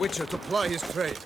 Witcher to ply his trade.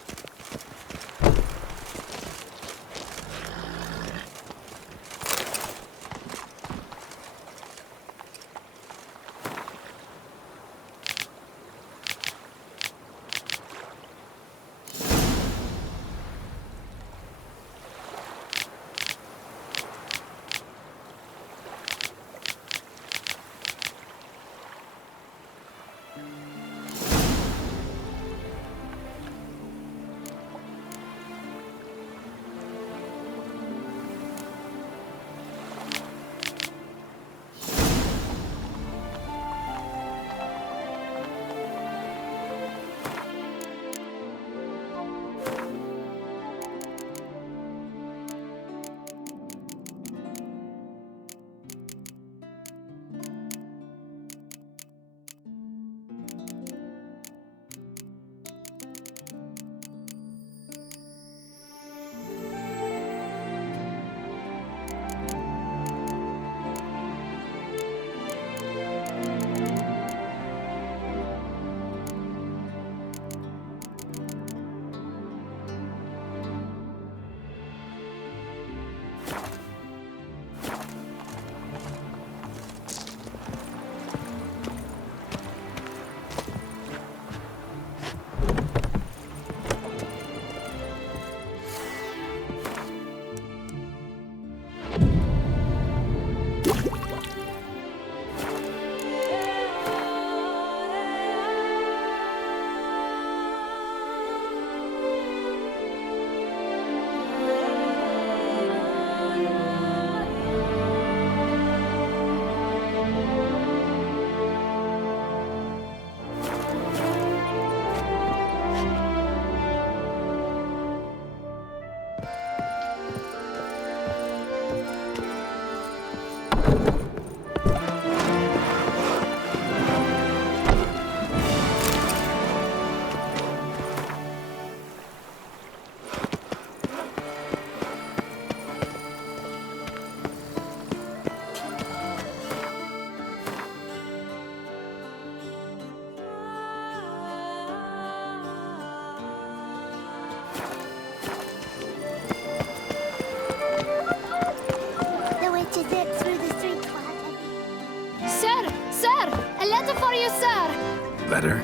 Letter?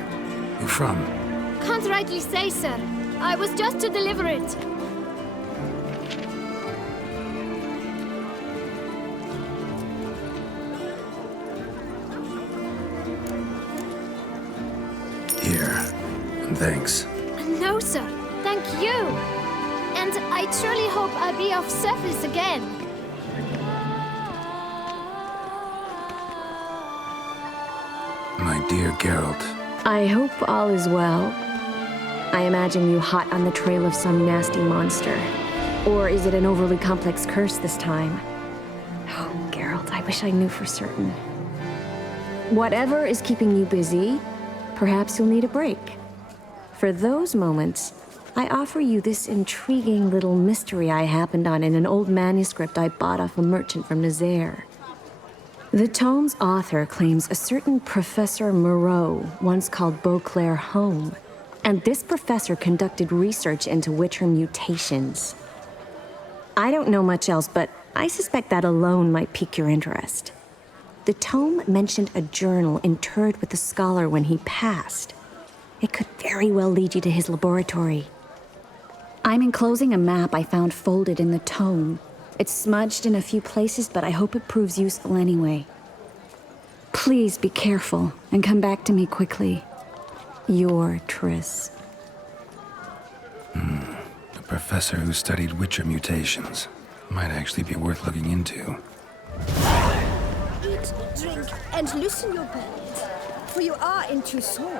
Who from? Can't rightly say, sir. I was just to deliver it. Here. And thanks. No, sir. Thank you. And I truly hope I'll be of service again. My dear Geralt. I hope all is well. I imagine you hot on the trail of some nasty monster. Or is it an overly complex curse this time? Oh, Geralt, I wish I knew for certain. Whatever is keeping you busy, perhaps you'll need a break. For those moments, I offer you this intriguing little mystery I happened on in an old manuscript I bought off a merchant from Nazaire. The tome's author claims a certain Professor Moreau once called Beauclair home, and this professor conducted research into Witcher mutations. I don't know much else, but I suspect that alone might pique your interest. The tome mentioned a journal interred with the scholar when he passed. It could very well lead you to his laboratory. I'm enclosing a map I found folded in the tome. It's smudged in a few places, but I hope it proves useful anyway. Please be careful and come back to me quickly. Your Triss. A professor who studied Witcher mutations. Might actually be worth looking into. Eat, drink, and loosen your belt, for you are in Tucson.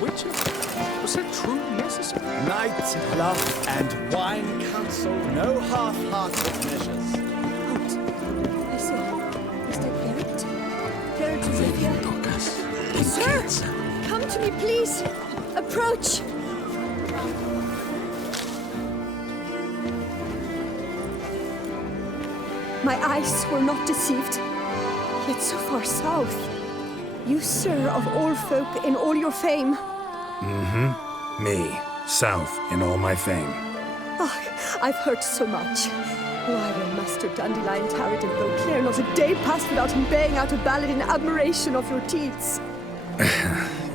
Witcher? Was that truly necessary? Knight, bluff, and wine counsel, no half-hearted measures. I say, Mr. Garrett? Garrett Xavier? Sir! Come to me, please! Approach! My eyes were not deceived, yet so far south. You, sir, of all folk in all your fame. Me, south in all my fame. Ah, I've heard so much. Why, when Master Dandelion tarried in Beauclair, not a day passed without him baying out a ballad in admiration of your deeds.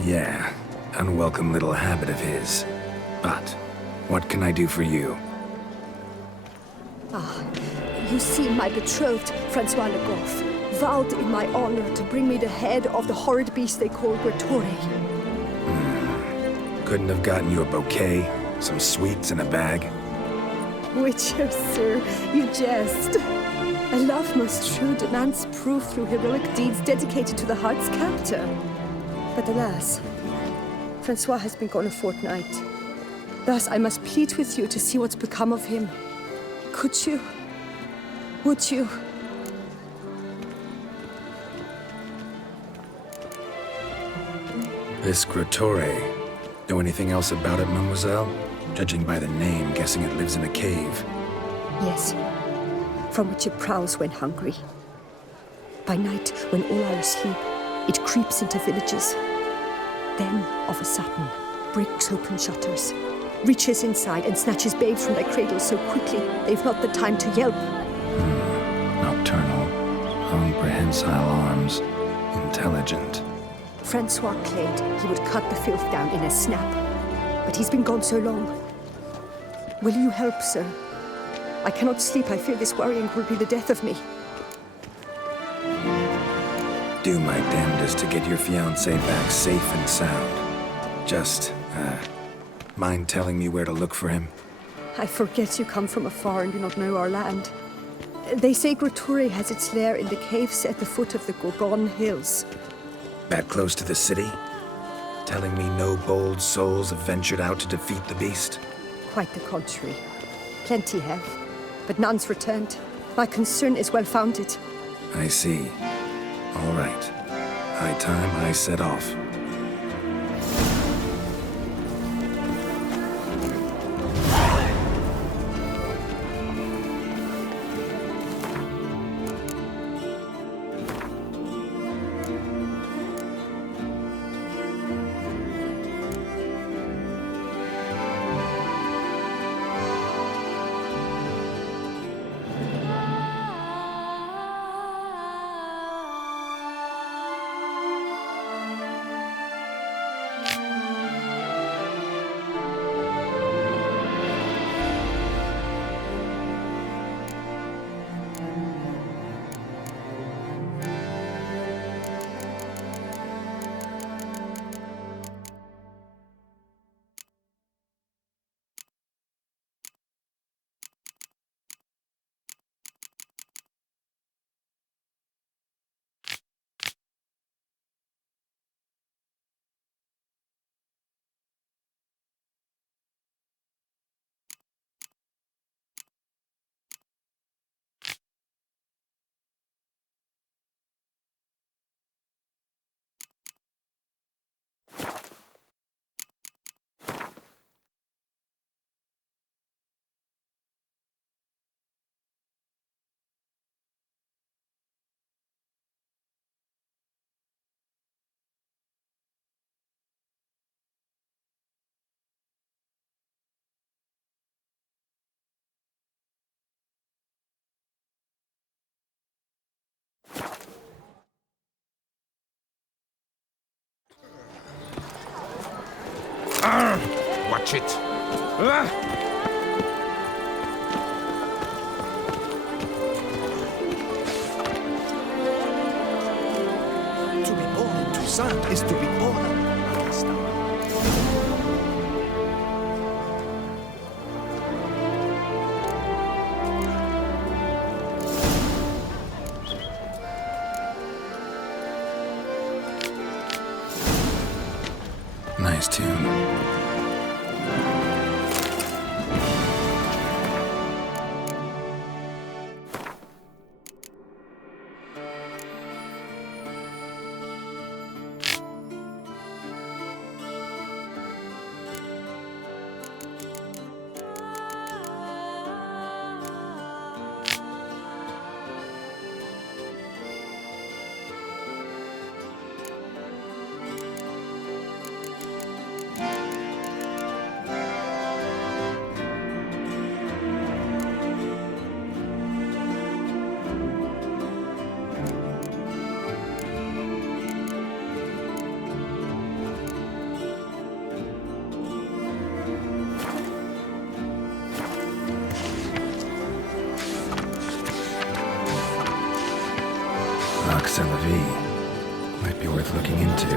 Yeah, unwelcome little habit of his. But what can I do for you? You see, my betrothed, Francois Le Goff, vowed in my honor to bring me the head of the horrid beast they call Grattore. Couldn't have gotten you a bouquet, some sweets in a bag? Witcher, sir, you jest. A love most true demands proof through heroic deeds dedicated to the heart's captor. But alas, Francois has been gone a fortnight. Thus I must plead with you to see what's become of him. Could you? Would you? This Grattore. Know anything else about it, mademoiselle? Judging by the name, guessing it lives in a cave. Yes, from which it prowls when hungry. By night, when all are asleep, it creeps into villages. Then, of a sudden, breaks open shutters, reaches inside and snatches babes from their cradles so quickly they've not the time to yelp. Nocturnal, long prehensile arms, intelligent. Francois claimed he would cut the filth down in a snap, but he's been gone so long. Will you help, sir? I cannot sleep. I fear this worrying will be the death of me. Do my damnedest to get your fiancé back safe and sound. Just, mind telling me where to look for him? I forget you come from afar and do not know our land. They say Grattore has its lair in the caves at the foot of the Gorgon Hills. That close to the city? Telling me no bold souls have ventured out to defeat the beast? Quite the contrary. Plenty have, but none's returned. My concern is well founded. I see. All right. High time I set off. Watch it. To be born in Toussaint is to be born a master. nice tune. Might be worth looking into.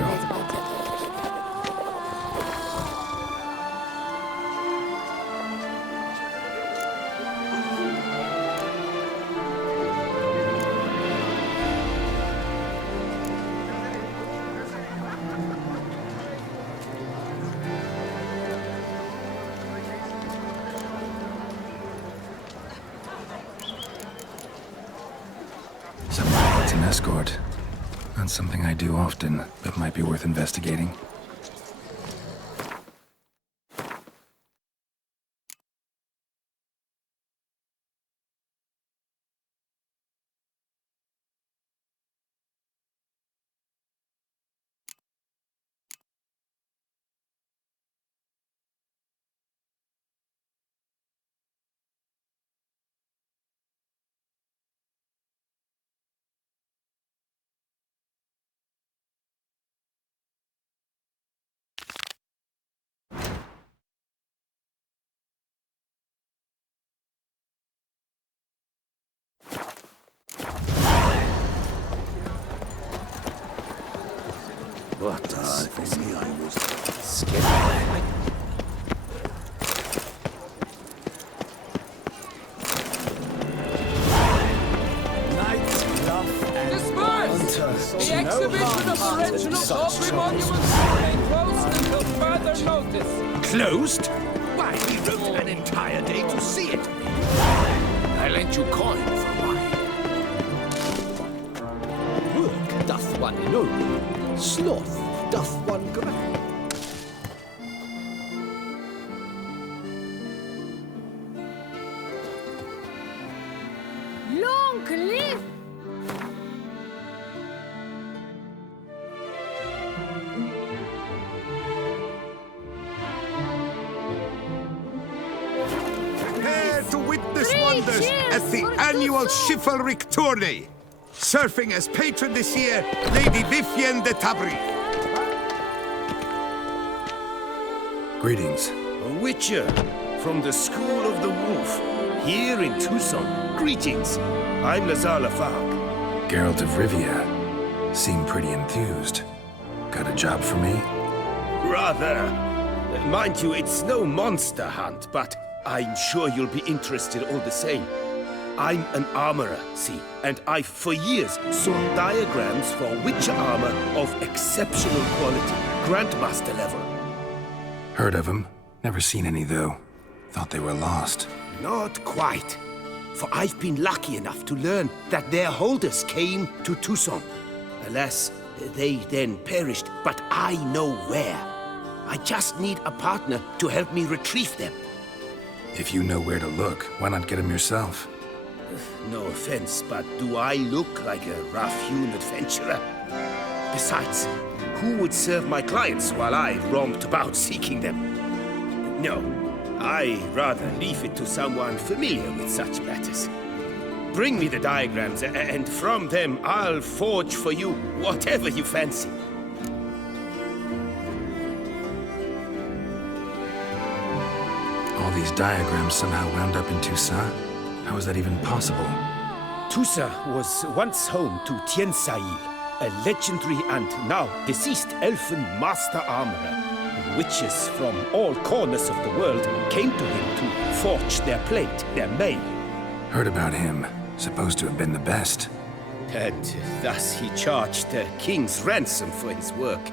It's an escort. Not something I do often, but might be worth investigating. What does this mean? I was scared. Disperse! The exhibition of original Doppler monuments remain closed until further notice. Closed? Why, we wrote an entire day to see it. I lent you coin for wine. Work doth one ennoble, sloth doth one grant. Long live! Prepare to witness Three wonders cheers at the for annual Tucson. chivalric tourney. Surfing as patron this year, Lady Vivienne de Tabry. Greetings. A witcher from the School of the Wolf, here in Tucson. Greetings. I'm Lazar Lafargue. Geralt of Rivia. Seem pretty enthused. Got a job for me? Rather. Mind you, it's no monster hunt, but I'm sure you'll be interested all the same. I'm an armorer, see, and I've for years sought diagrams for witcher armor of exceptional quality, Grandmaster level. Heard of them. Never seen any, though. Thought they were lost. Not quite. For I've been lucky enough to learn that their holders came to Tucson. Alas, they then perished, but I know where. I just need a partner to help me retrieve them. If you know where to look, why not get them yourself? No offense, but do I look like a rough-hewn adventurer? Besides, who would serve my clients while I roamed about seeking them? No, I rather leave it to someone familiar with such matters. Bring me the diagrams, and from them I'll forge for you whatever you fancy. All these diagrams somehow wound up in Tucson? How is that even possible? Tusa was once home to Tiensail, a legendary and now deceased elfin master armorer. Witches from all corners of the world came to him to forge their plate, their mail. Heard about him. Supposed to have been the best. And thus he charged the king's ransom for his work.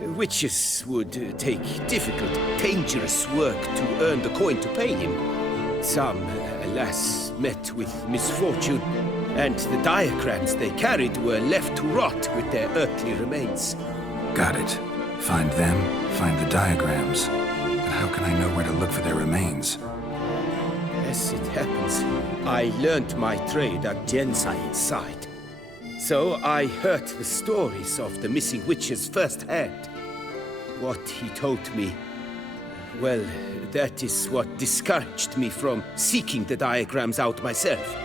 Witches would take difficult, dangerous work to earn the coin to pay him. Some, alas, met with misfortune, and the diagrams they carried were left to rot with their earthly remains. Got it. Find them, find the diagrams. But how can I know where to look for their remains? As it happens, I learned my trade at Gensaid's side. So I heard the stories of the missing witches firsthand. What he told me, well, that is what discouraged me from seeking the diagrams out myself.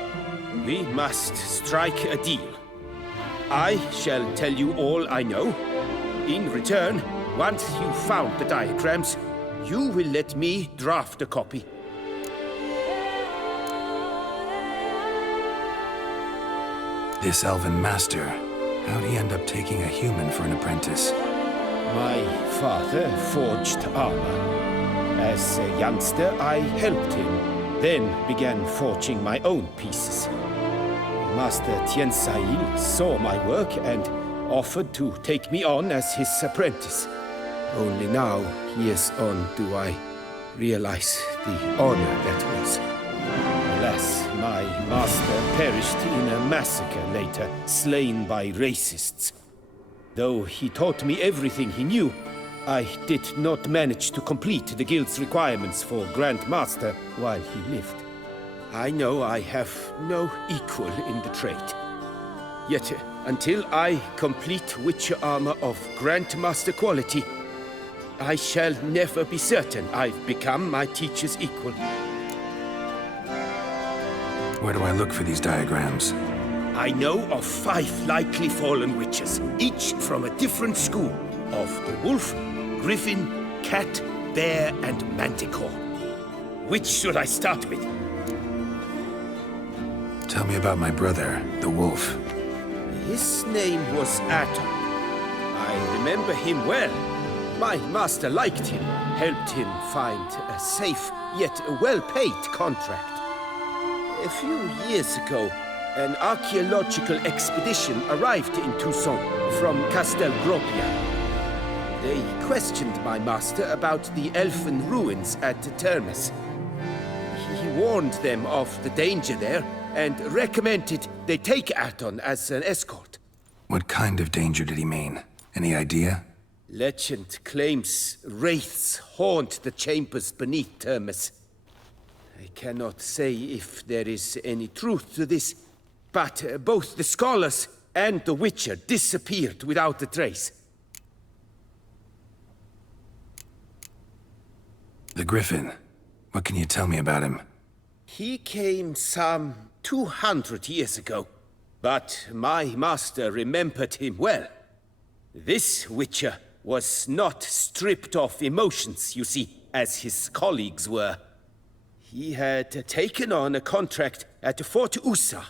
We must strike a deal. I shall tell you all I know. In return, once you've found the diagrams, you will let me draft a copy. This elven master, how'd he end up taking a human for an apprentice? My father forged armor. As a youngster, I helped him, then began forging my own pieces. Master Tiansail saw my work and offered to take me on as his apprentice. Only now, years on, do I realize the honor that was. Alas, my master perished in a massacre later, slain by racists. Though he taught me everything he knew, I did not manage to complete the guild's requirements for Grandmaster while he lived. I know I have no equal in the trade. Yet, until I complete Witcher armor of Grandmaster quality, I shall never be certain I've become my teacher's equal. Where do I look for these diagrams? I know of 5 likely fallen witches, each from a different school of the wolf, griffin, cat, bear, and manticore. Which should I start with? Tell me about my brother, the wolf. His name was Atom. I remember him well. My master liked him, helped him find a safe, yet well-paid contract. A few years ago, an archaeological expedition arrived in Tucson from Castel Gropia. They questioned my master about the elfin ruins at Termes. He warned them of the danger there and recommended they take Aton as an escort. What kind of danger did he mean? Any idea? Legend claims wraiths haunt the chambers beneath Termes. I cannot say if there is any truth to this, but both the scholars and the Witcher disappeared without a trace. The Griffin. What can you tell me about him? He came some 200 years ago, but my master remembered him well. This Witcher was not stripped of emotions, you see, as his colleagues were. He had taken on a contract at Fort Usa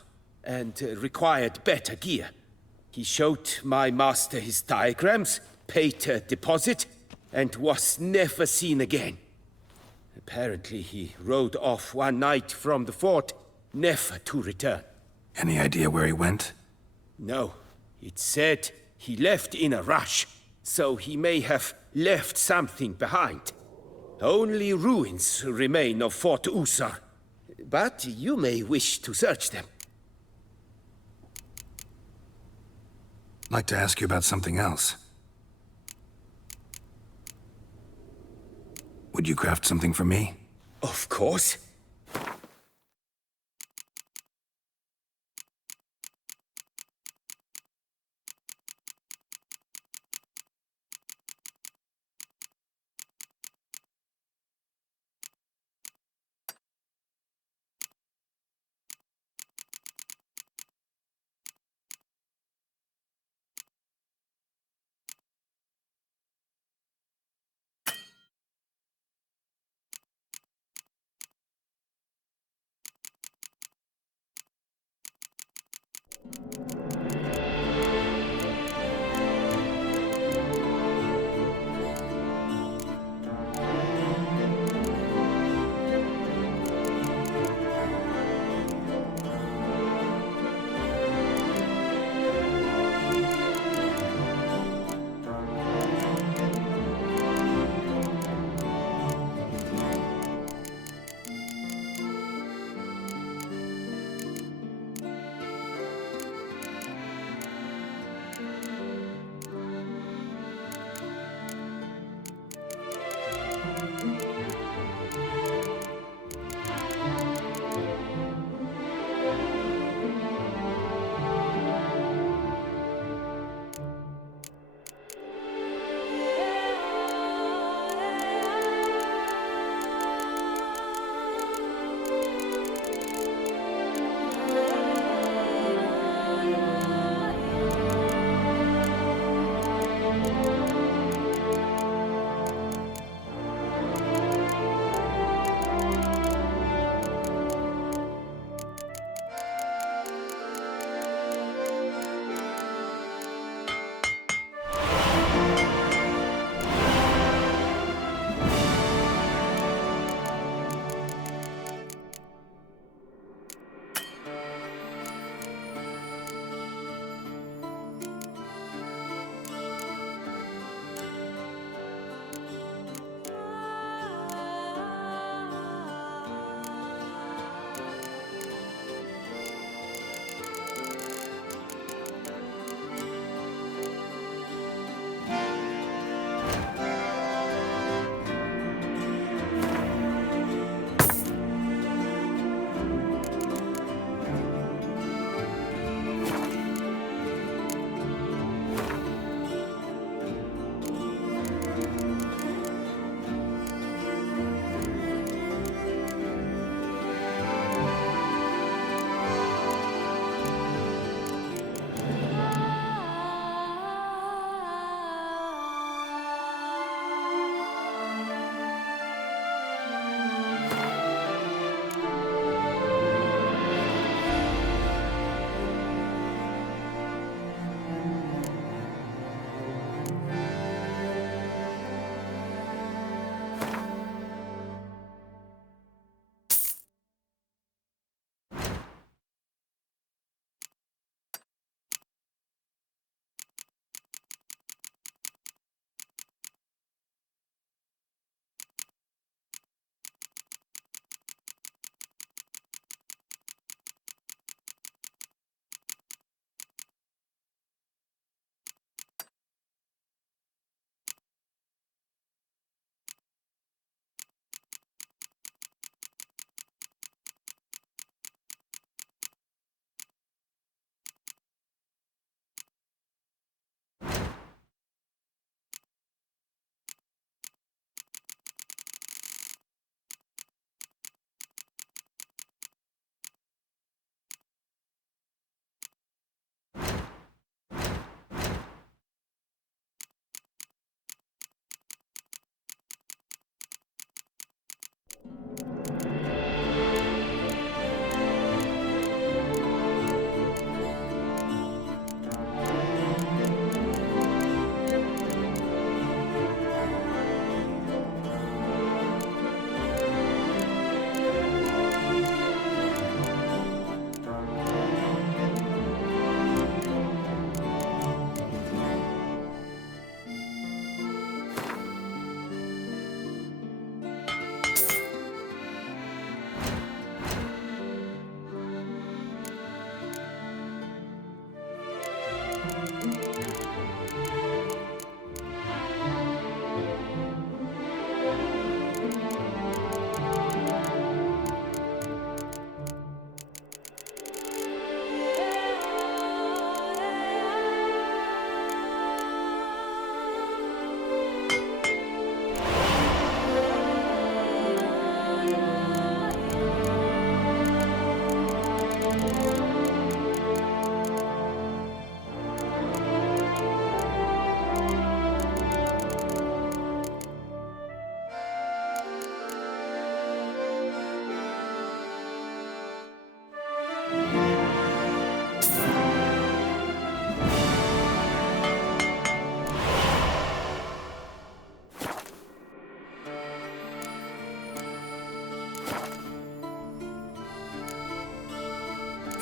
and required better gear. He showed my master his diagrams, paid a deposit, and was never seen again. Apparently, he rode off one night from the fort, never to return. Any idea where he went? No. It said he left in a rush, so he may have left something behind. Only ruins remain of Fort Usar, but you may wish to search them. I'd like to ask you about something else. Would you craft something for me? Of course.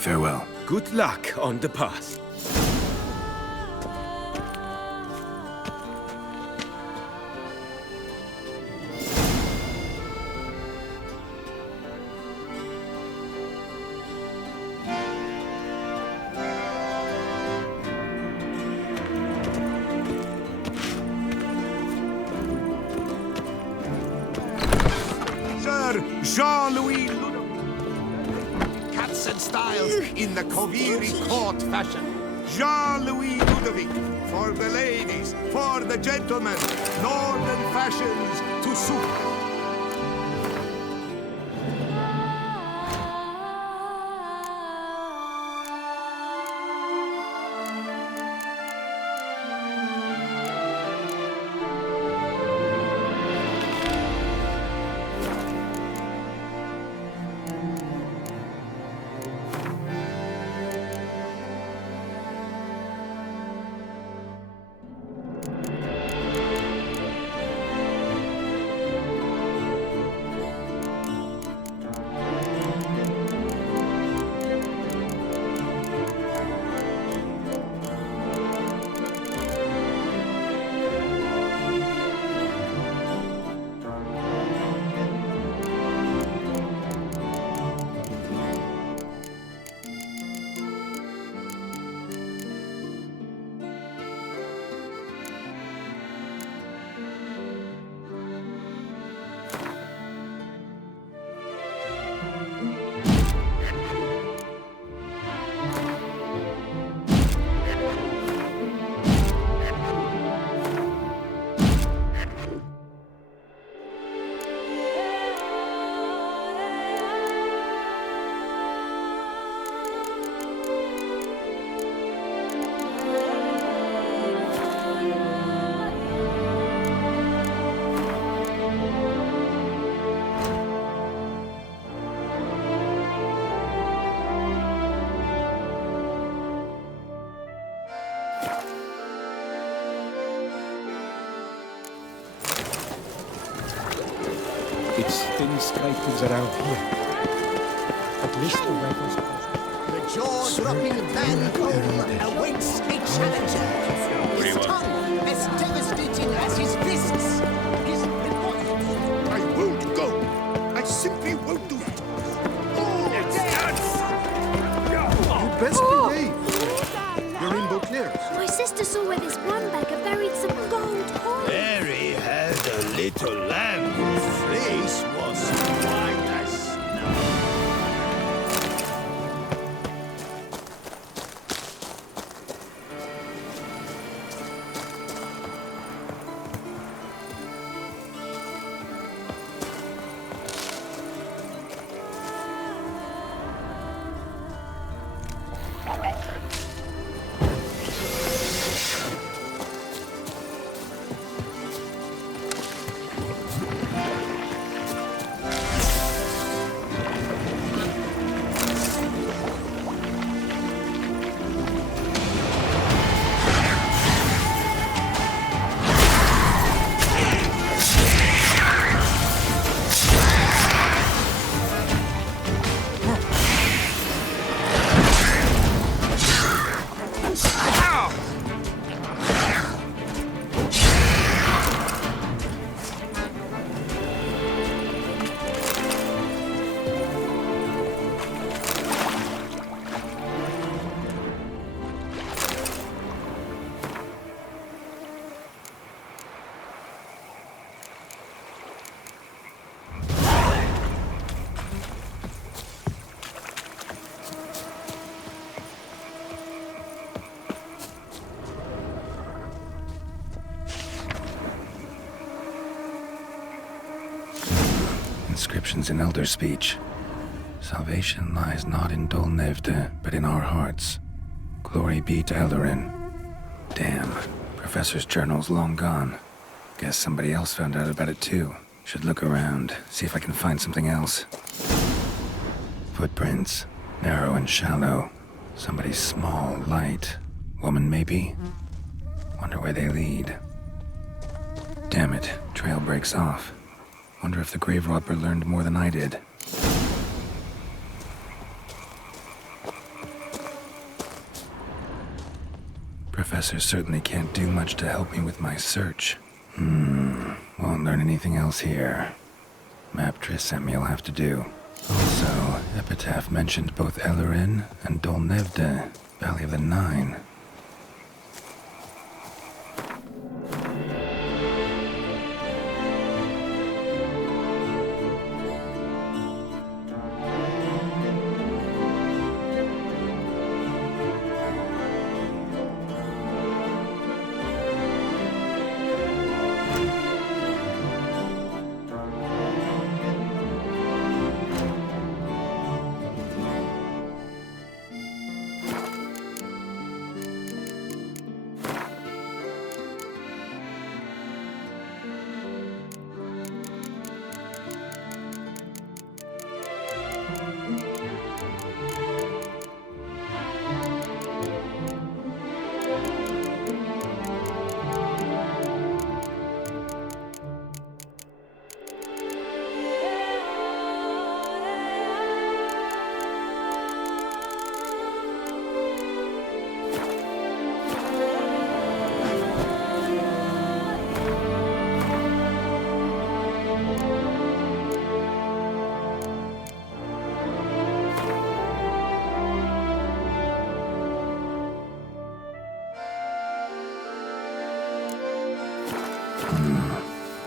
Farewell. Good luck on the path. Jean-Louis Cats and styles in the Koviri court fashion. Jean-Louis Ludovic, for the ladies, for the gentlemen, northern fashions to suit. It's thin scrapings around here. At least the weapons. The jaw-dropping Van Cole awaits a challenger. His tongue as devastating as his fists. His reports. I won't go. I simply won't do it. Oh, it's You best behave. You're in Beauclair. My sister saw where this one beggar buried some gold coins. Mary had a little lamb whose face was white as snow. Inscriptions in Elder speech. Salvation lies not in Dolnevde, but in our hearts. Glory be to Eldarin. Damn, Professor's journal's long gone. Guess somebody else found out about it too. Should look around, see if I can find something else. Footprints, narrow and shallow. Somebody small, light. Woman maybe? Wonder where they lead. Damn it, trail breaks off. Wonder if the grave robber learned more than I did. Professor certainly can't do much to help me with my search. Won't learn anything else here. Map Triss sent me will have to do. Also, Epitaph mentioned both Ellerin and Dolnevde, Valley of the Nine.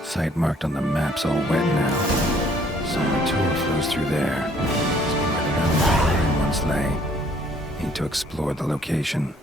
Site marked on the map's all wet now. Summer tour flows through there. Spread it out in one sleigh. Need to explore the location.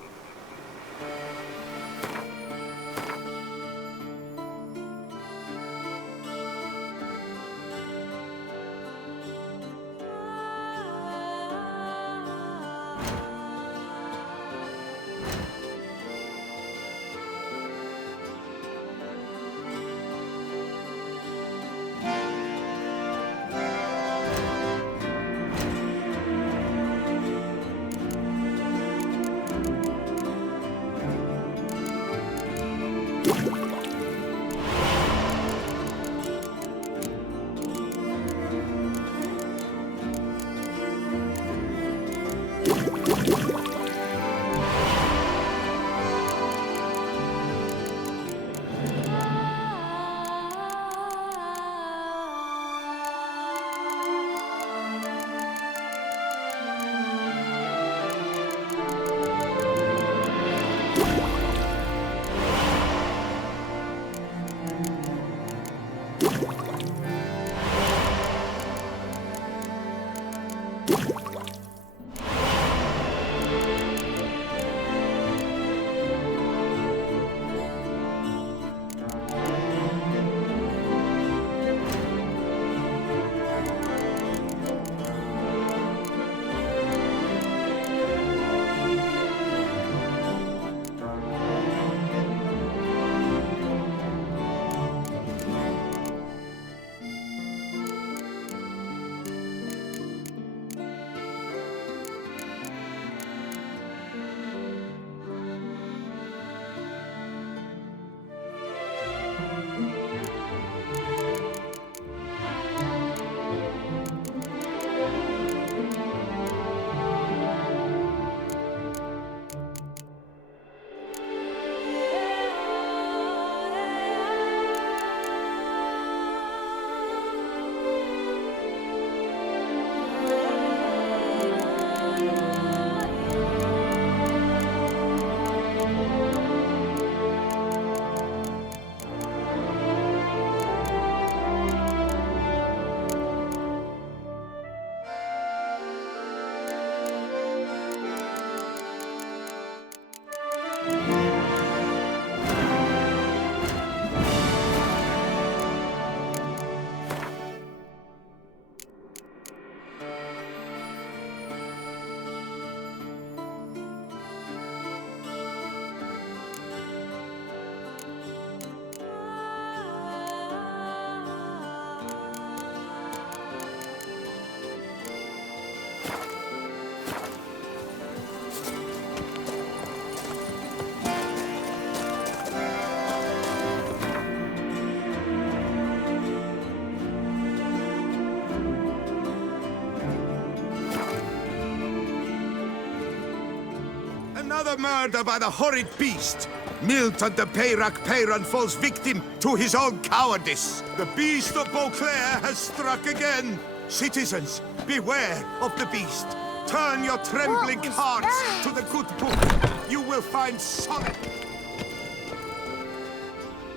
Another murder by the horrid beast. Milton de Peyran falls victim to his own cowardice. The beast of Beauclair has struck again. Citizens, beware of the beast. Turn your trembling hearts to the good book. You will find solace.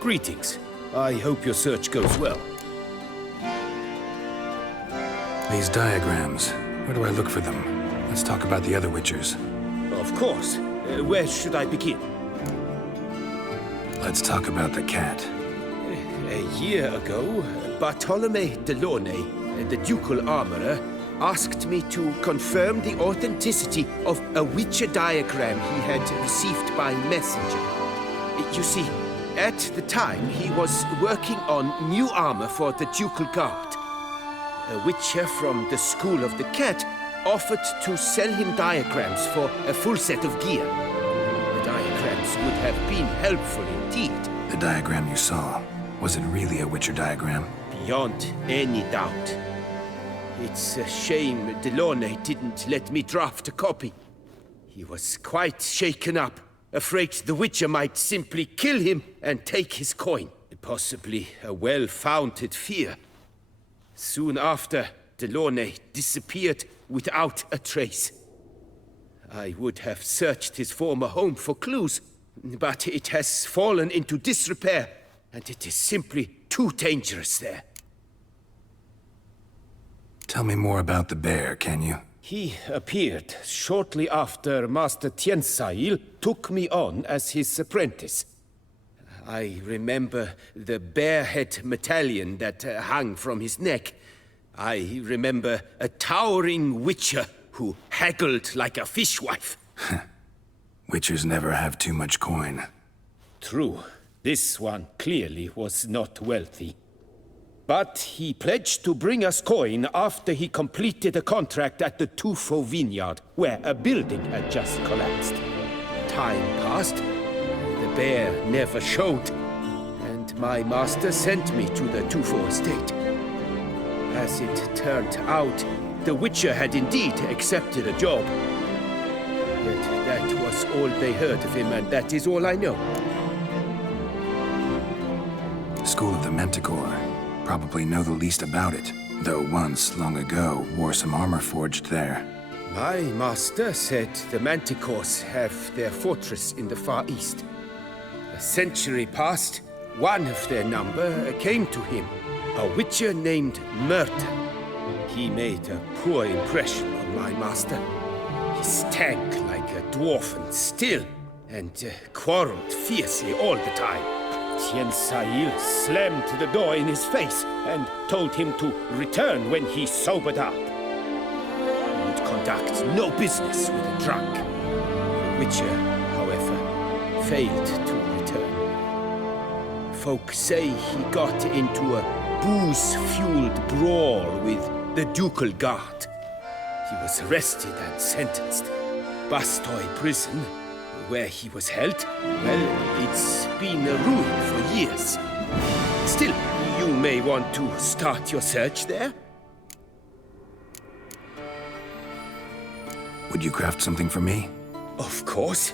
Greetings. I hope your search goes well. These diagrams, where do I look for them? Let's talk about the other Witchers. Of course. Where should I begin? Let's talk about the cat. A year ago, Bartolome Delaunay, the ducal armorer, asked me to confirm the authenticity of a Witcher diagram he had received by messenger. You see, at the time he was working on new armor for the ducal guard. A Witcher from the School of the Cat offered to sell him diagrams for a full set of gear. The diagrams would have been helpful indeed. The diagram you saw, was it really a Witcher diagram? Beyond any doubt. It's a shame Delaunay didn't let me draft a copy. He was quite shaken up, afraid the Witcher might simply kill him and take his coin. Possibly a well-founded fear. Soon after, Delaunay disappeared without a trace. I would have searched his former home for clues, but it has fallen into disrepair, and it is simply too dangerous there. Tell me more about the bear, can you? He appeared shortly after Master Tiensail took me on as his apprentice. I remember the bear-head medallion that hung from his neck. I remember a towering Witcher who haggled like a fishwife. Witchers never have too much coin. True. This one clearly was not wealthy. But he pledged to bring us coin after he completed a contract at the Tufo vineyard, where a building had just collapsed. Time passed. The bear never showed, and my master sent me to the Tufo estate. As it turned out, the Witcher had indeed accepted a job. Yet that was all they heard of him, and that is all I know. School of the Manticore. Probably know the least about it, though once, long ago, wore some armor forged there. My master said the Manticores have their fortress in the Far East. A century passed, one of their number came to him, a Witcher named Merton. He made a poor impression on my master. He stank like a dwarfen still, and quarreled fiercely all the time. Tiensail slammed the door in his face and told him to return when he sobered up. He would conduct no business with a drunk. The Witcher, however, failed to return. Folk say he got into a booze-fueled brawl with the ducal guard. He was arrested and sentenced. Bastoy prison, where he was held, well, it's been a ruin for years. Still, you may want to start your search there. Would you craft something for me? Of course.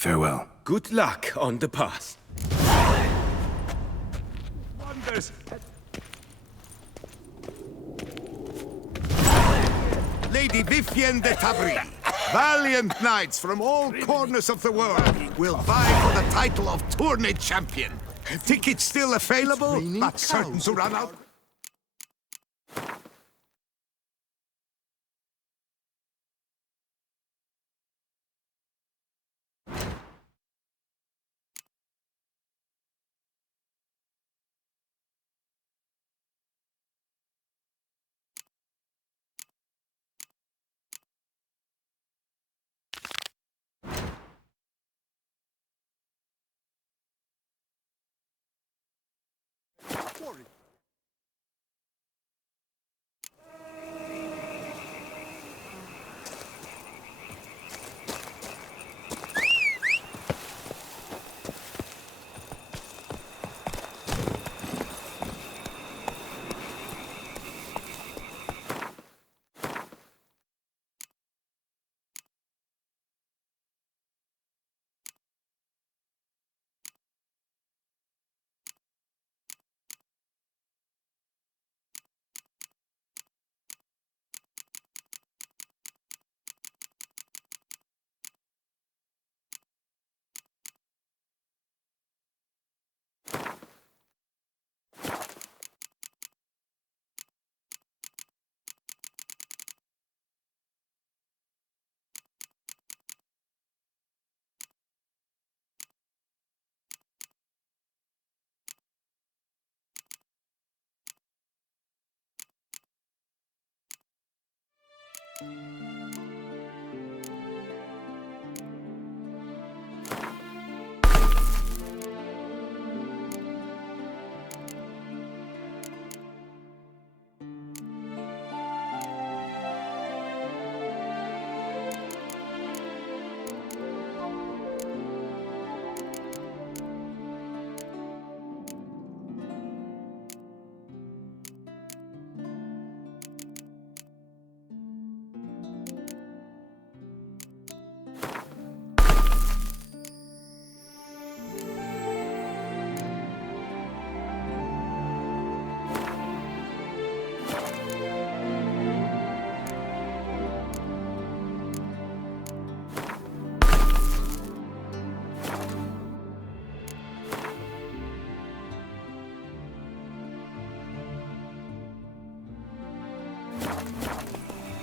Farewell. Good luck on the path. Wonders. Lady Vivienne de Tabry. Valiant knights from all corners of the world will vie for the title of tourney champion. Tickets still available, but certain to run out.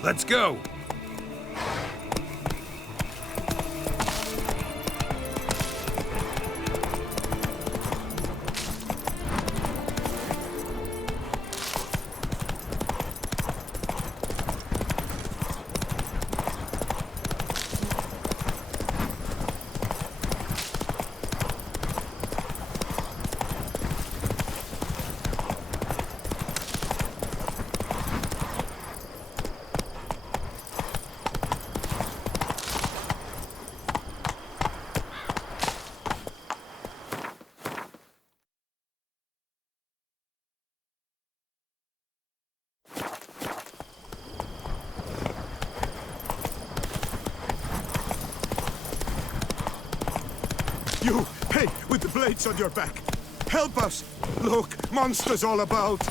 Let's go! You, hey, with the blades on your back. Help us! Look, monsters all about.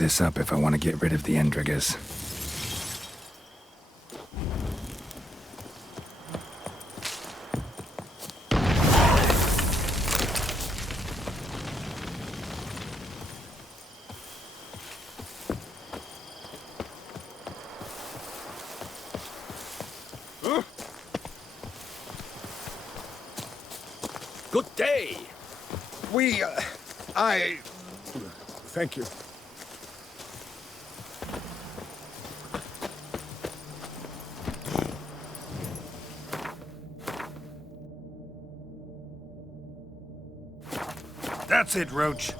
this up if I want to get rid of the Endrigas. Good day. Thank you. That's it, Roach.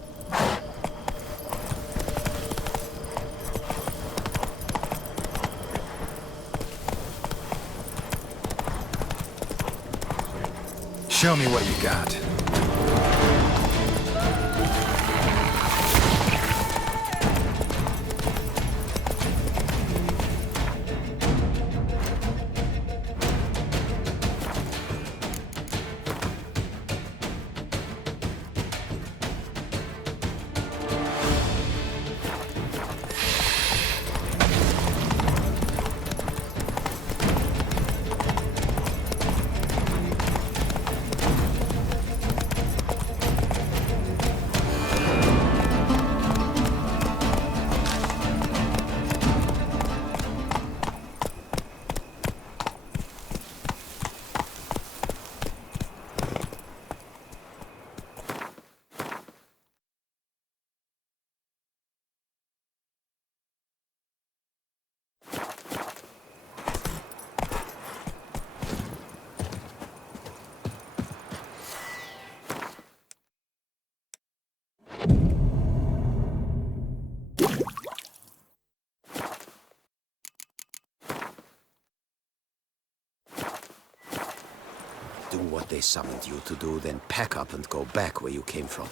Show me what you got. Do what they summoned you to do, then pack up and go back where you came from.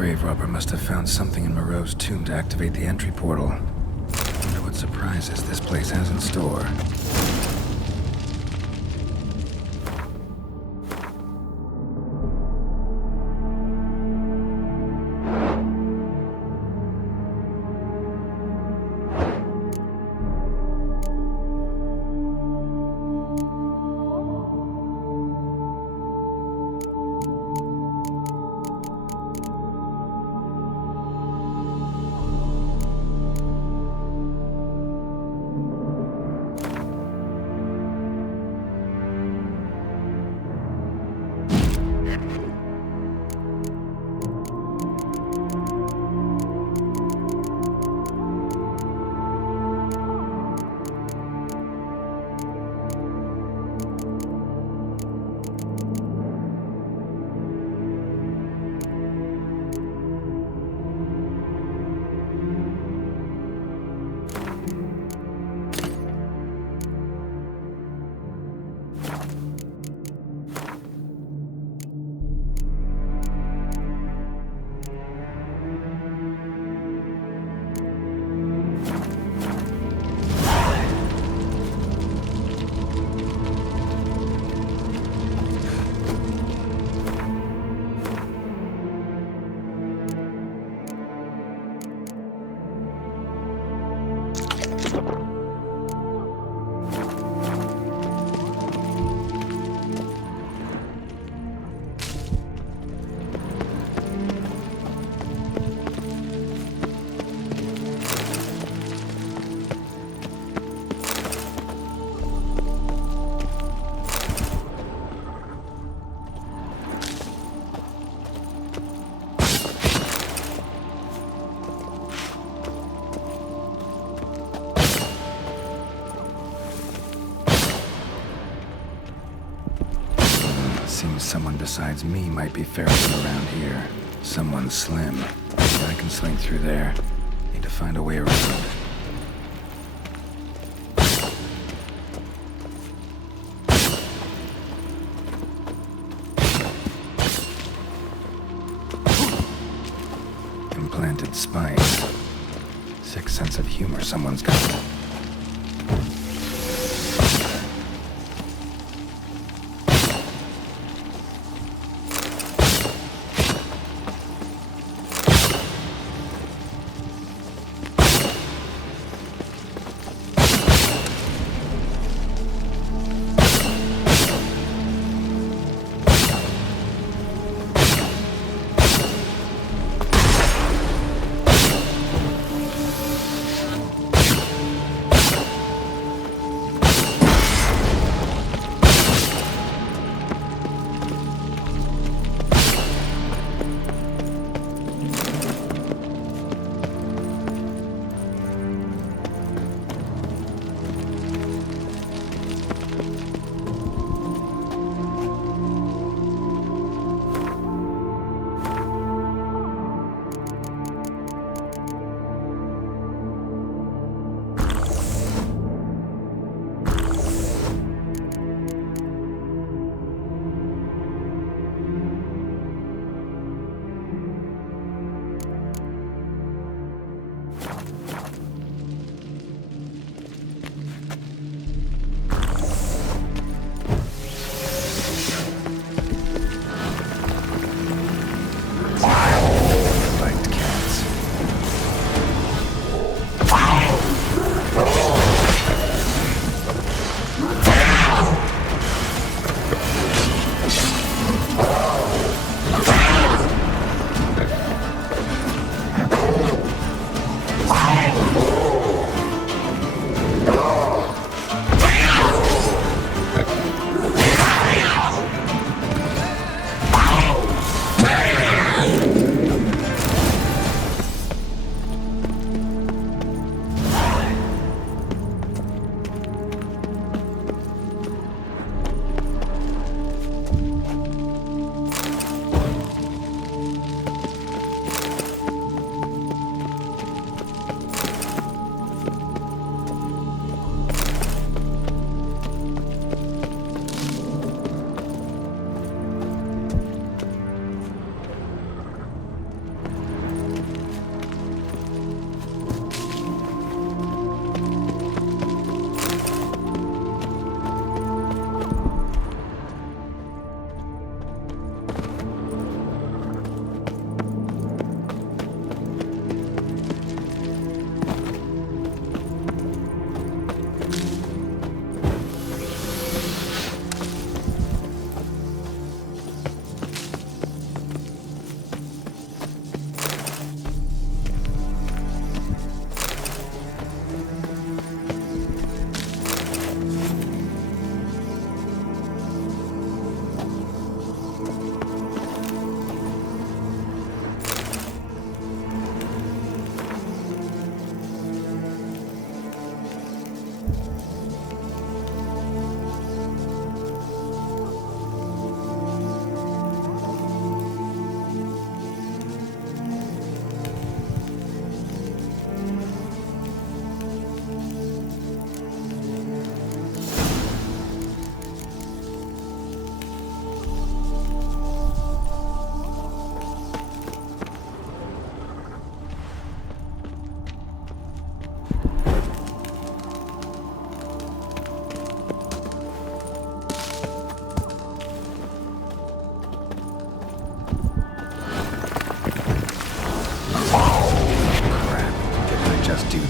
Grave robber must have found something in Moreau's tomb to activate the entry portal. Wonder what surprises this place has in store. Seems someone besides me might be ferreting around here. Someone slim. I can swing through there. Need to find a way around. Implanted spines. Sick sense of humor someone's got.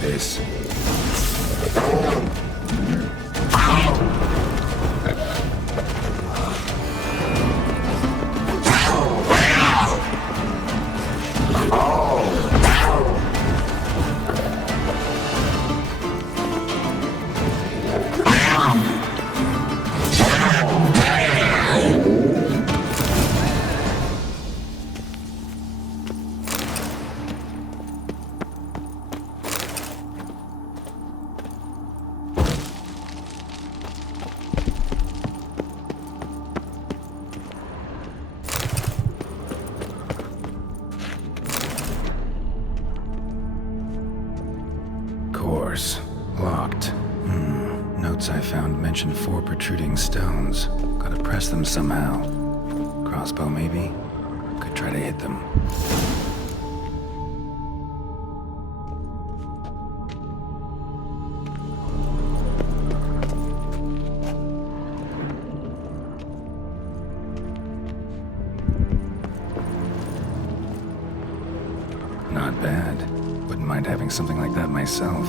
this. course. Locked. Notes I found mention 4 protruding stones. Gotta press them somehow. Crossbow, maybe? Could try to hit them. Not bad. Wouldn't mind having something like that myself.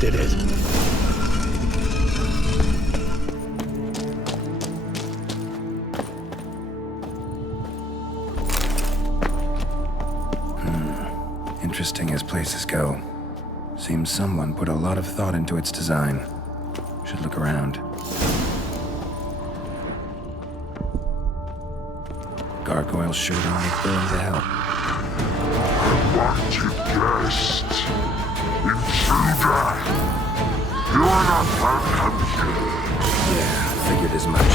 Did it. Interesting as places go. Seems someone put a lot of thought into its design. Should look around. Gargoyle shirt on, willing to help. Unwanted guest. Intruder. You are not welcome here. Yeah, figured as much.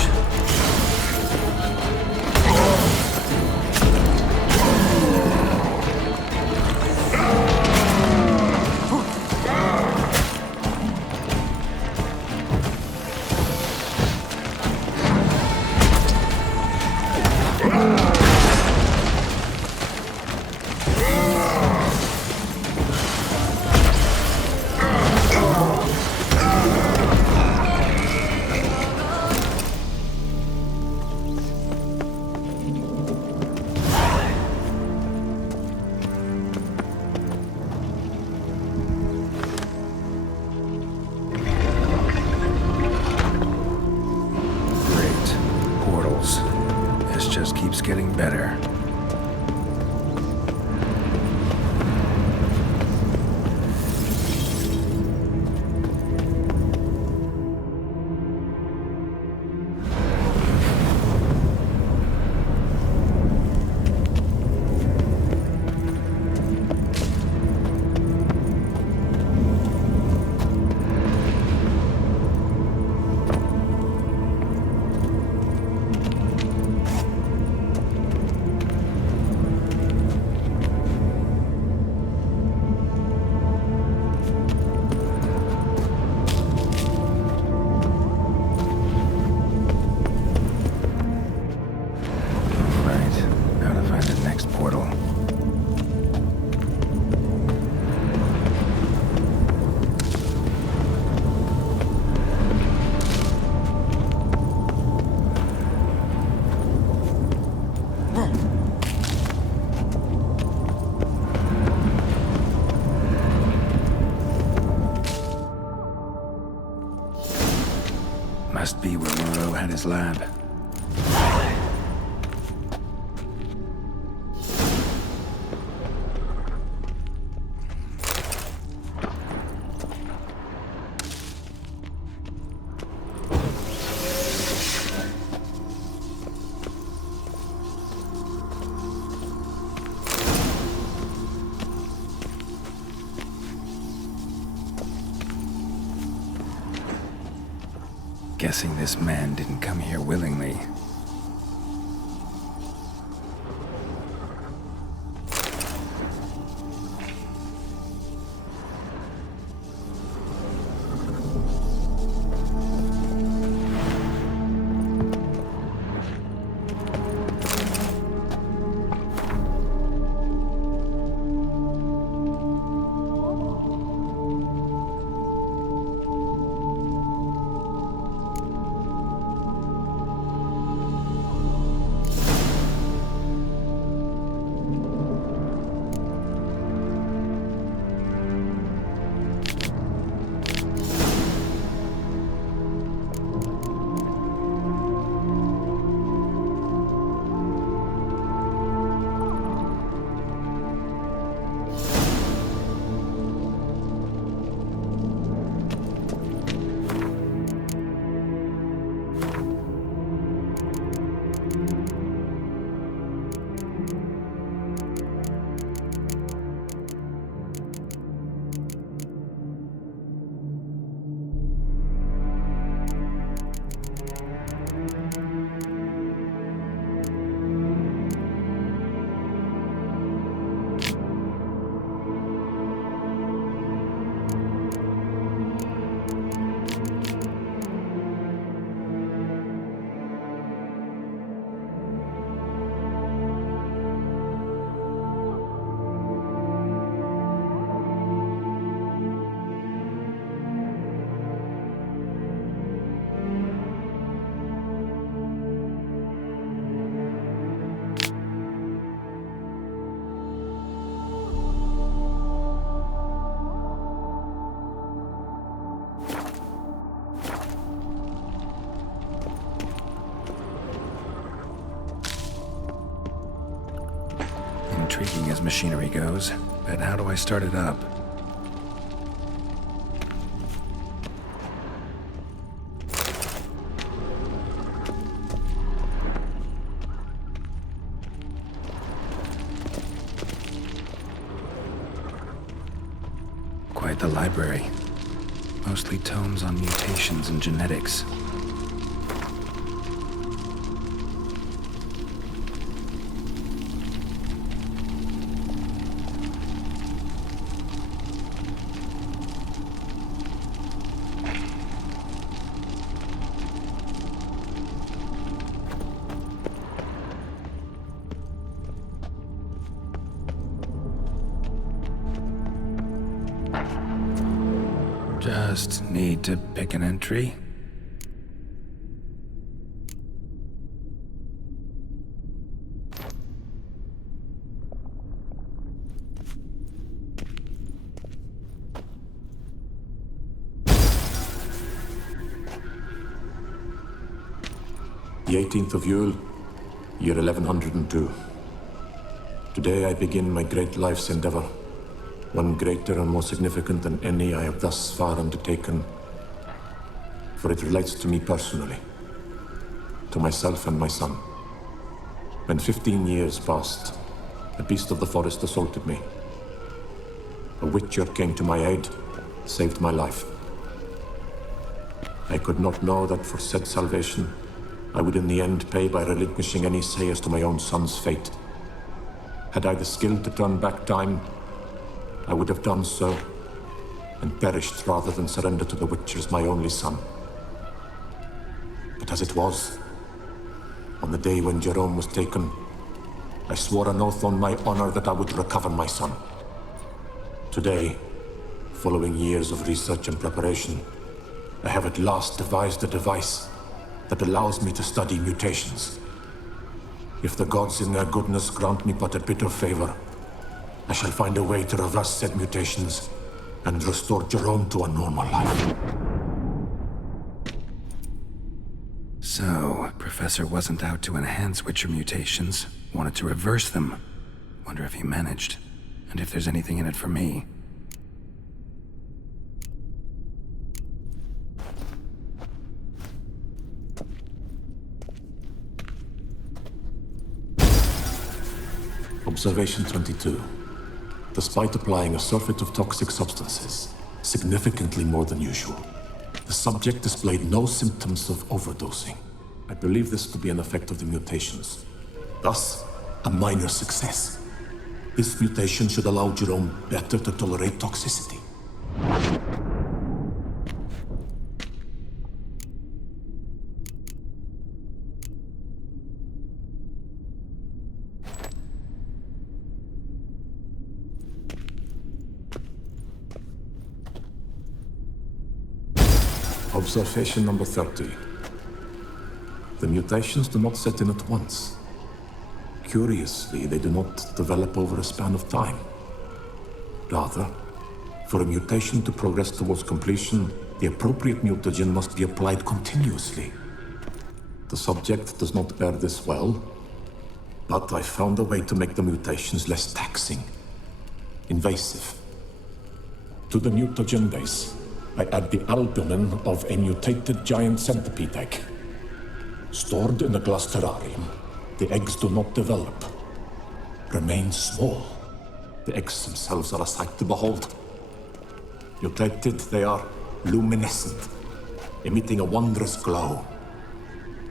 Getting better. Must be where Moreau had his lab. Guessing this man didn't come here willingly. intriguing as machinery goes, but how do I start it up? Quite the library. Mostly tomes on mutations and genetics. Just need to pick an entry. The 18th of Yule, year 1102. Today I begin my great life's endeavor. One greater and more significant than any I have thus far undertaken, for it relates to me personally, to myself and my son. When 15 years passed, a beast of the forest assaulted me. A witcher came to my aid, saved my life. I could not know that for said salvation, I would in the end pay by relinquishing any say as to my own son's fate. Had I the skill to turn back time, I would have done so, and perished rather than surrender to the Witchers my only son. But as it was, on the day when Jerome was taken, I swore an oath on my honor that I would recover my son. Today, following years of research and preparation, I have at last devised a device that allows me to study mutations. If the gods in their goodness grant me but a bit of favor, I shall find a way to reverse said mutations and restore Jerome to a normal life. So, Professor wasn't out to enhance Witcher mutations, wanted to reverse them. Wonder if he managed, and if there's anything in it for me. Observation 22. Despite applying a surfeit of toxic substances, significantly more than usual, the subject displayed no symptoms of overdosing. I believe this to be an effect of the mutations. Thus, a minor success. This mutation should allow Jerome better to tolerate toxicity. Observation number 30. The mutations do not set in at once. Curiously, they do not develop over a span of time. Rather, for a mutation to progress towards completion, the appropriate mutagen must be applied continuously. The subject does not bear this well, but I found a way to make the mutations less taxing, invasive. To the mutagen base, I add the albumin of a mutated giant centipede egg. Stored in a glass terrarium, the eggs do not develop, remain small. The eggs themselves are a sight to behold. Mutated, they are luminescent, emitting a wondrous glow.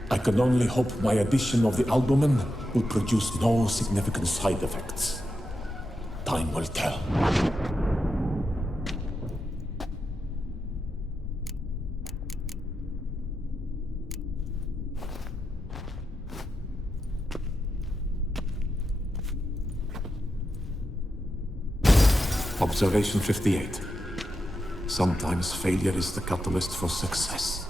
I can only hope my addition of the albumin will produce no significant side effects. Time will tell. Observation 58. Sometimes failure is the catalyst for success.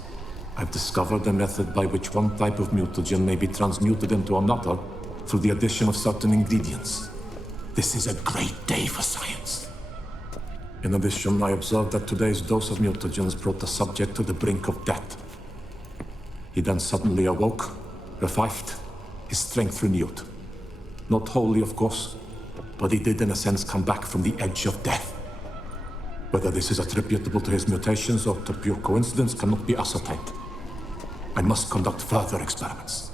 I've discovered a method by which one type of mutagen may be transmuted into another through the addition of certain ingredients. This is a great day for science. In addition, I observed that today's dose of mutagens brought the subject to the brink of death. He then suddenly awoke, revived, his strength renewed. Not wholly, of course, but he did in a sense come back from the edge of death. Whether this is attributable to his mutations or to pure coincidence cannot be ascertained. I must conduct further experiments.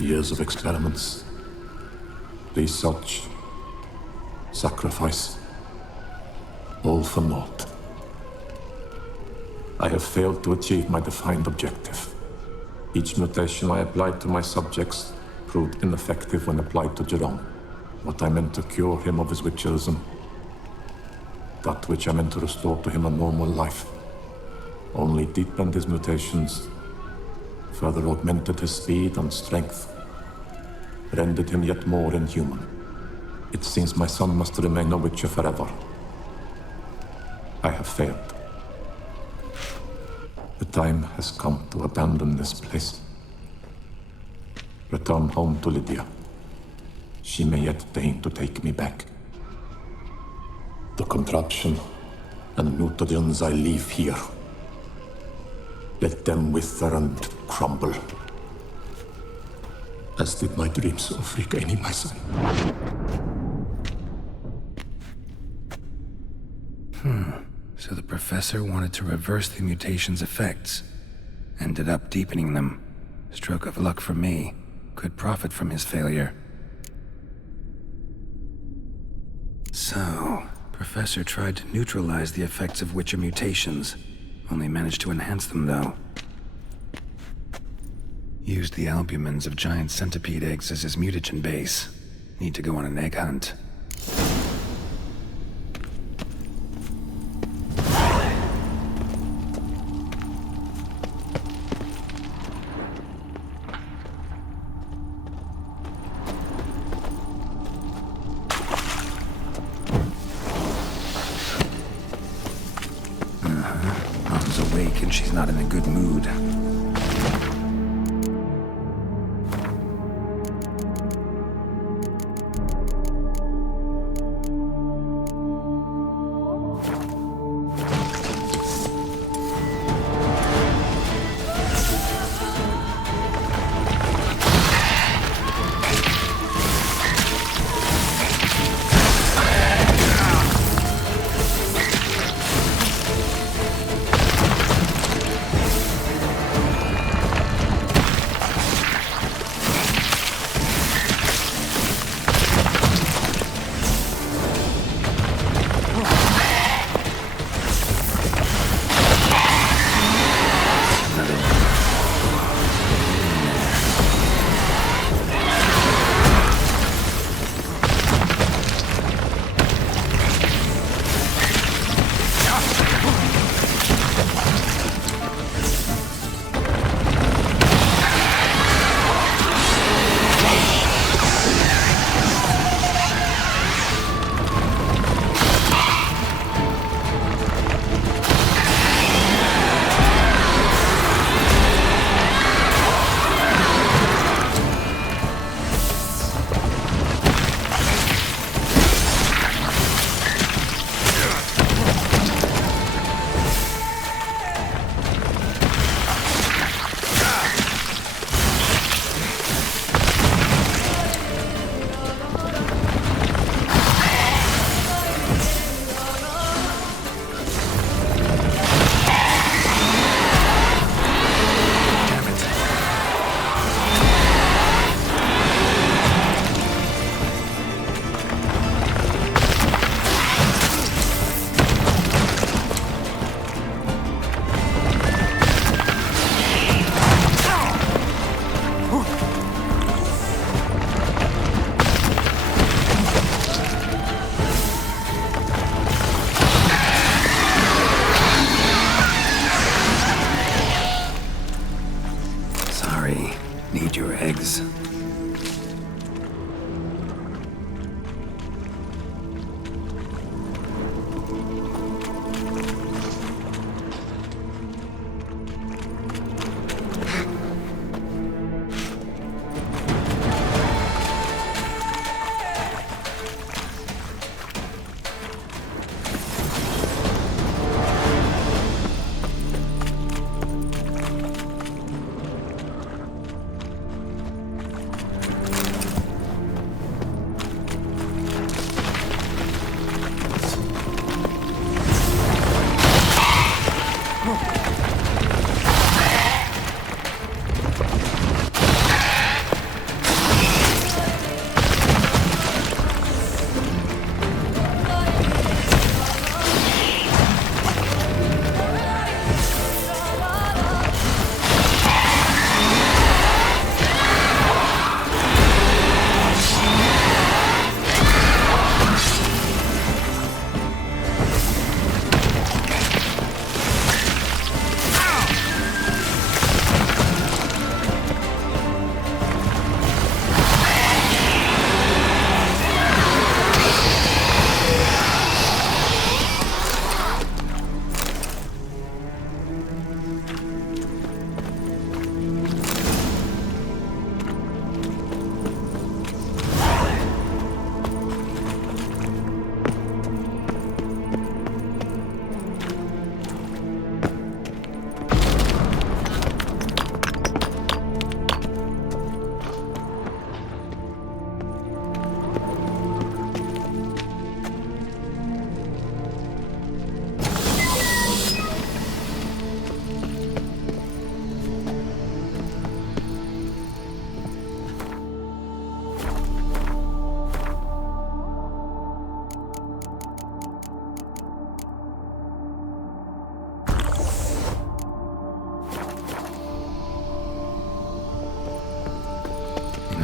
Years of experiments, research, sacrifice, all for naught. I have failed to achieve my defined objective. Each mutation I applied to my subjects proved ineffective when applied to Jerome. What I meant to cure him of his witcherism, that which I meant to restore to him a normal life, only deepened his mutations, further augmented his speed and strength, rendered him yet more inhuman. It seems my son must remain a witcher forever. I have failed. The time has come to abandon this place. Return home to Lydia. She may yet deign to take me back. The contraption and mutagens I leave here. Let them wither and crumble, as did my dreams of regaining my son. So the professor wanted to reverse the mutation's effects. Ended up deepening them. Stroke of luck for me. Could profit from his failure. So, Professor tried to neutralize the effects of Witcher mutations. Only managed to enhance them, though. Used the albumins of giant centipede eggs as his mutagen base. Need to go on an egg hunt. Mom's awake and she's not in a good mood.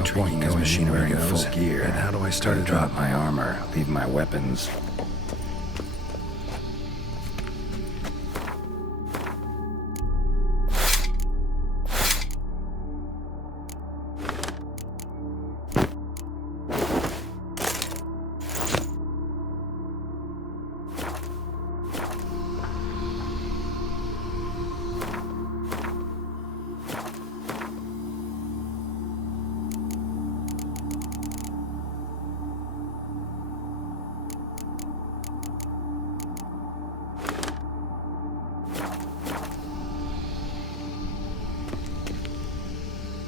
intriguing as machinery goes. Full gear. And how do I start to drop my armor, leave my weapons?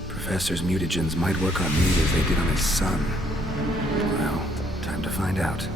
Professor's mutagens might work on me as they did on his son. Well, time to find out.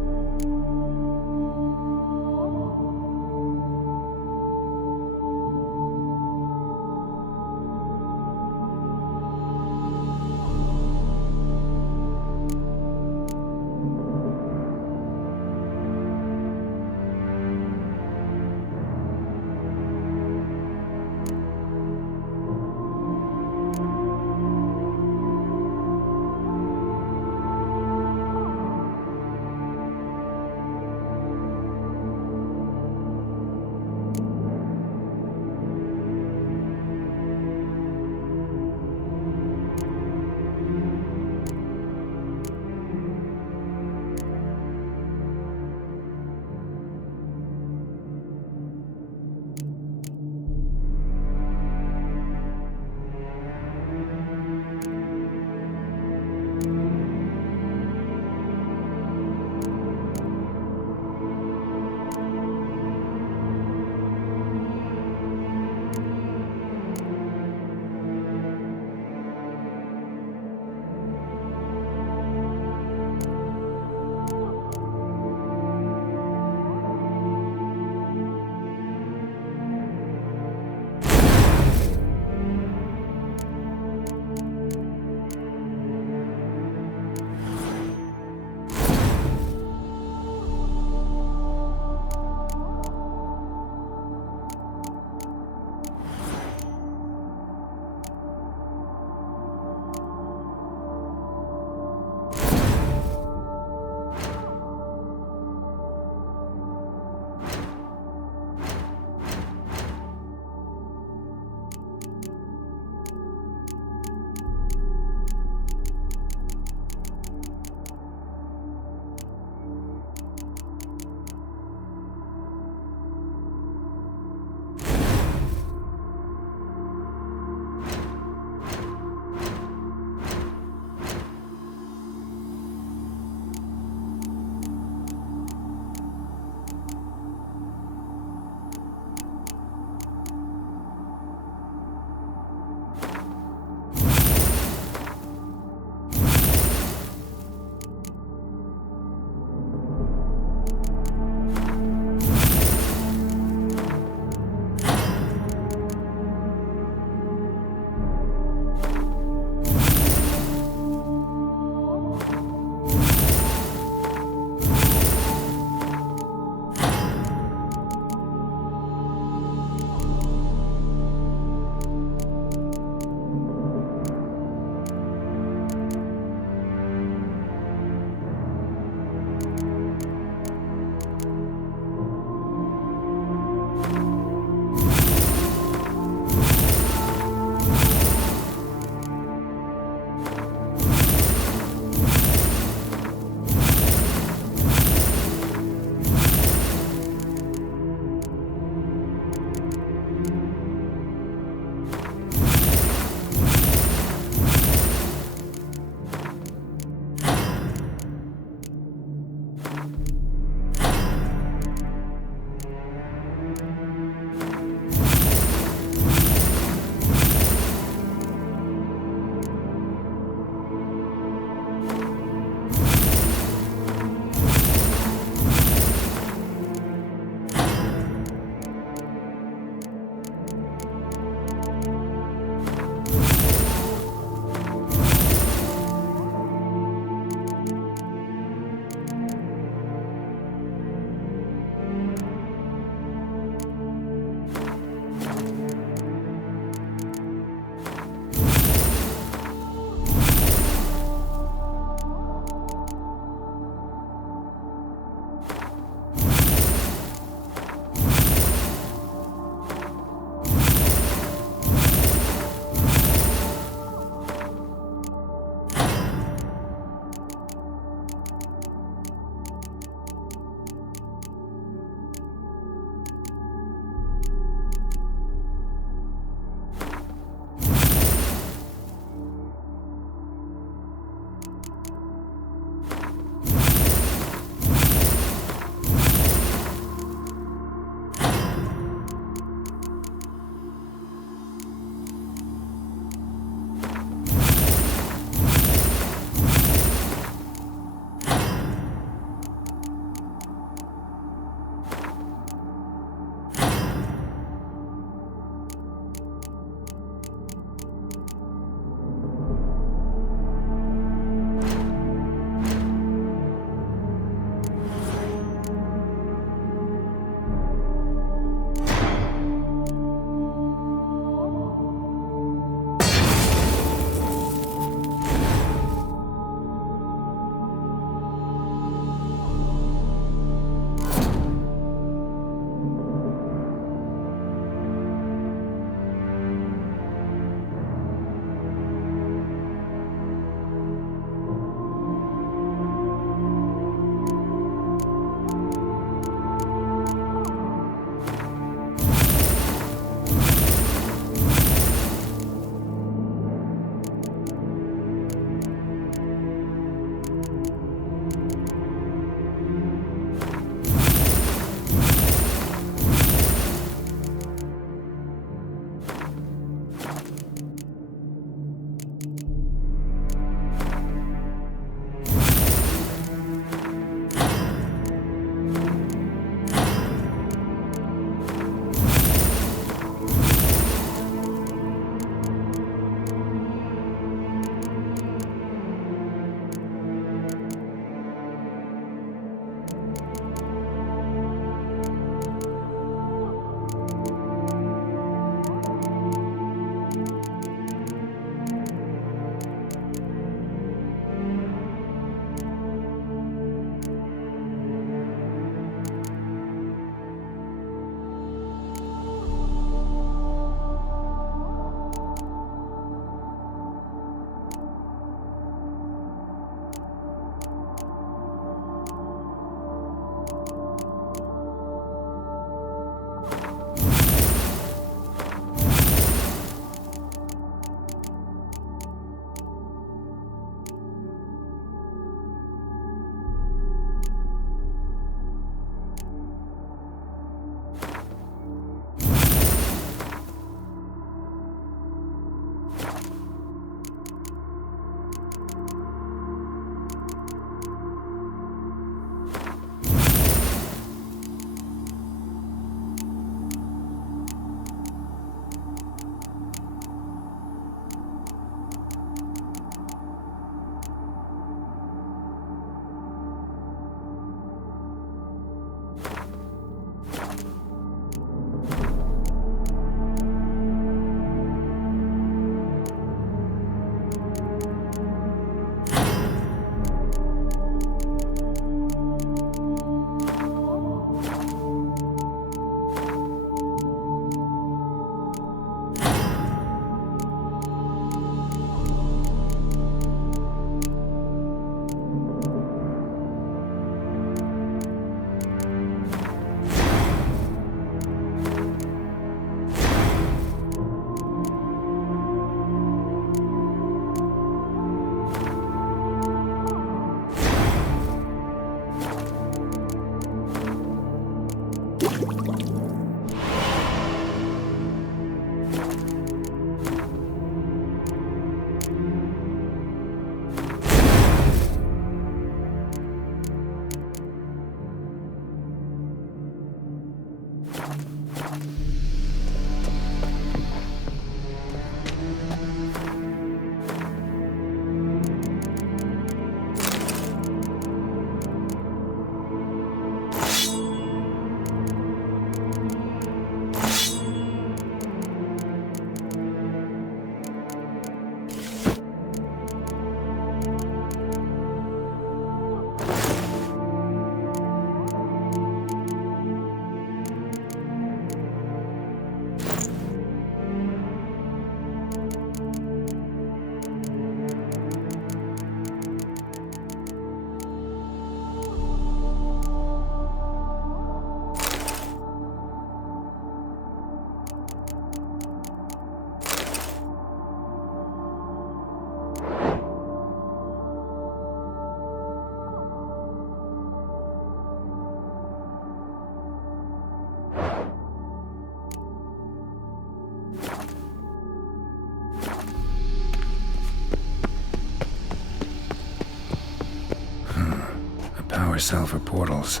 Power cell for portals.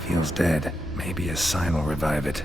Feels dead. Maybe a sign will revive it.